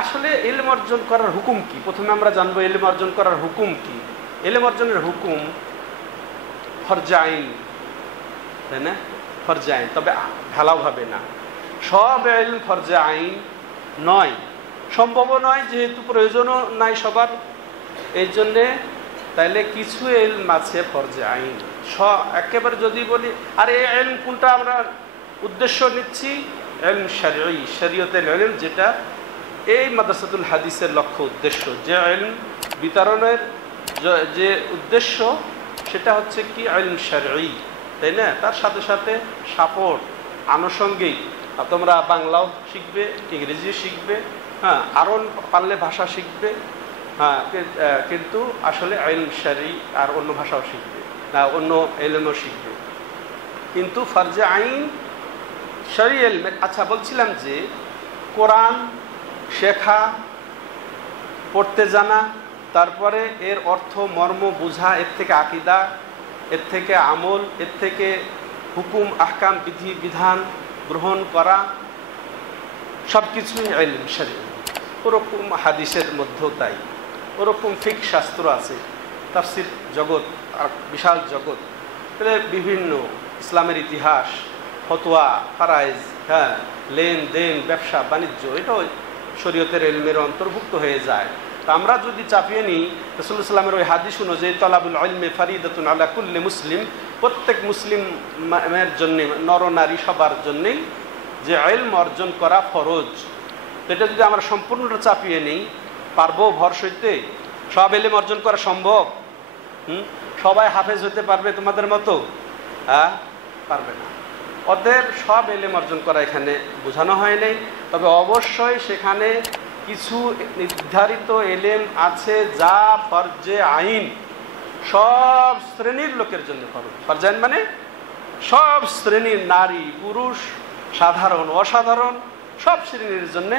আসলে ইলম অর্জন করার হুকুম কি? প্রথমে আমরা জানবো ইলম অর্জন করার হুকুম কি। ইলম অর্জনের হুকুম ফরজে আইন, তাই না? ফরজে আইন, তবে ঢালাওভাবে না। সব ইলম ফরজে আইন নয়, সম্ভবও নয়, যেহেতু প্রয়োজনও নাই সবার। এই জন্যে তাইলে কিছু ইলম আছে ফরজে আইন। একেবারে যদি বলি আর এই ইলম কোনটা আমরা উদ্দেশ্য নিচ্ছি, ইলম শরঈ, শরীয়তের ইলম, যেটা এই মাদ্রাসাতুল হাদিসের লক্ষ্য উদ্দেশ্য, যে ইলম বিতরণের যে উদ্দেশ্য সেটা হচ্ছে কি ইলম শরঈ, তাই না? তার সাথে সাথে সাপোর্ট আনুষঙ্গিক, তোমরা বাংলাও শিখবে, ইংরেজি শিখবে, হ্যাঁ, আরও পারলে ভাষা শিখবে, হ্যাঁ, কিন্তু আসলে ইলম শরঈ আর অন্য ভাষাও শিখবে, অন্য ইলমও শিখবে, কিন্তু ফরজে আইন শরঈ ইলম। আচ্ছা, বলছিলাম যে কোরআন শেখা, পড়তে জানা, তারপরে এর অর্থ মর্ম বোঝা, এর থেকে আকীদা, এর থেকে আমল, এর থেকে হুকুম আহকাম বিধি বিধান গ্রহণ করা, সব কিছুই ইলম শরঈ। ওরকম হাদিসের মধ্যেও তাই, ওরকম ফিকহ শাস্ত্র আছে, তাফসীর জগৎ আর বিশাল জগৎ, বিভিন্ন ইসলামের ইতিহাস, ফতোয়া, ফারাইজ, হ্যাঁ, লেনদেন, ব্যবসা বাণিজ্য, এটাও শরীয়তের ইলমের অন্তর্ভুক্ত হয়ে যায়। তা আমরা যদি চাপিয়ে নিই রাসূলুল্লাহ সাল্লাল্লাহু আলাইহি ওয়াসাল্লামের ওই হাদিস অনুযায়ী, তালাবুল ইলমি ফারিদাতুন আলা কুল্লি মুসলিম, প্রত্যেক মুসলিমের জন্য, নর নারী সবার জন্যেই যে ইলম অর্জন করা ফরজ। এটা যদি আমরা সম্পূর্ণটা চাপিয়ে নিই, পারবো ভর সইতে? সব ইলম অর্জন করা সম্ভব? সবাই হাফেজ হতে পারবে তোমাদের মতো? হ্যাঁ, পারবে না। ওদের সব ইলম অর্জন করা এখানে বোঝানো হয় নাই, তবে অবশ্যই সেখানে কিছু নির্ধারিত ইলম আছে যা ফরজে আইন, সব শ্রেণীর লোকের জন্য ফরজ। ফরজে আইন মানে সব শ্রেণীর, নারী পুরুষ, সাধারণ অসাধারণ, সব শ্রেণীর জন্য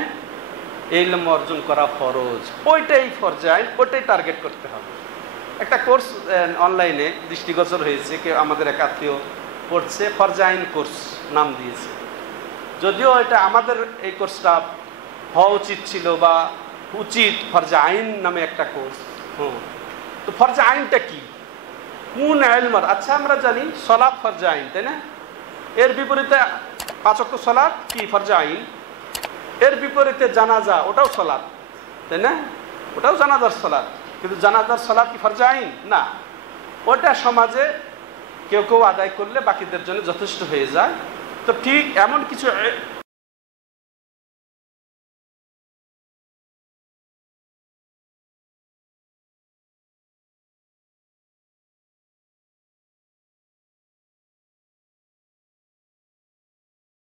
ইলম অর্জন করা ফরজ। ওইটাই ফরজে আইন, ওইটাই টার্গেট করতে হবে। একটা কোর্স অনলাইনে দৃষ্টিগোচর হয়েছে, কেউ আমাদের এক আত্মীয় পড়ছে, ফরজে আইন কোর্স নাম দিয়েছে। যদিও এটা আমাদের এই কোর্সটা হওয়া উচিত ছিল, বা উচিত ফরজে আইন নামে একটা কোর্স। তো ফরজে আইনটা কি, কোন ইলম? আচ্ছা, আমরা জানি সালাত ফরজে আইন, তাই না? এর বিপরীতে 5 ওয়াক্ত সালাত কি ফরজে আইন। এর বিপরীতে জানাজা, ওটাও সালাত, তাই না? ওটাও জানাজার সালাত, কিন্তু জানাজার সালাত কি ফরজে আইন? না। ওটা সমাজে কেউ কেউ আদায় করলে বাকিদের জন্য যথেষ্ট হয়ে যায়। তো ঠিক এমন কিছু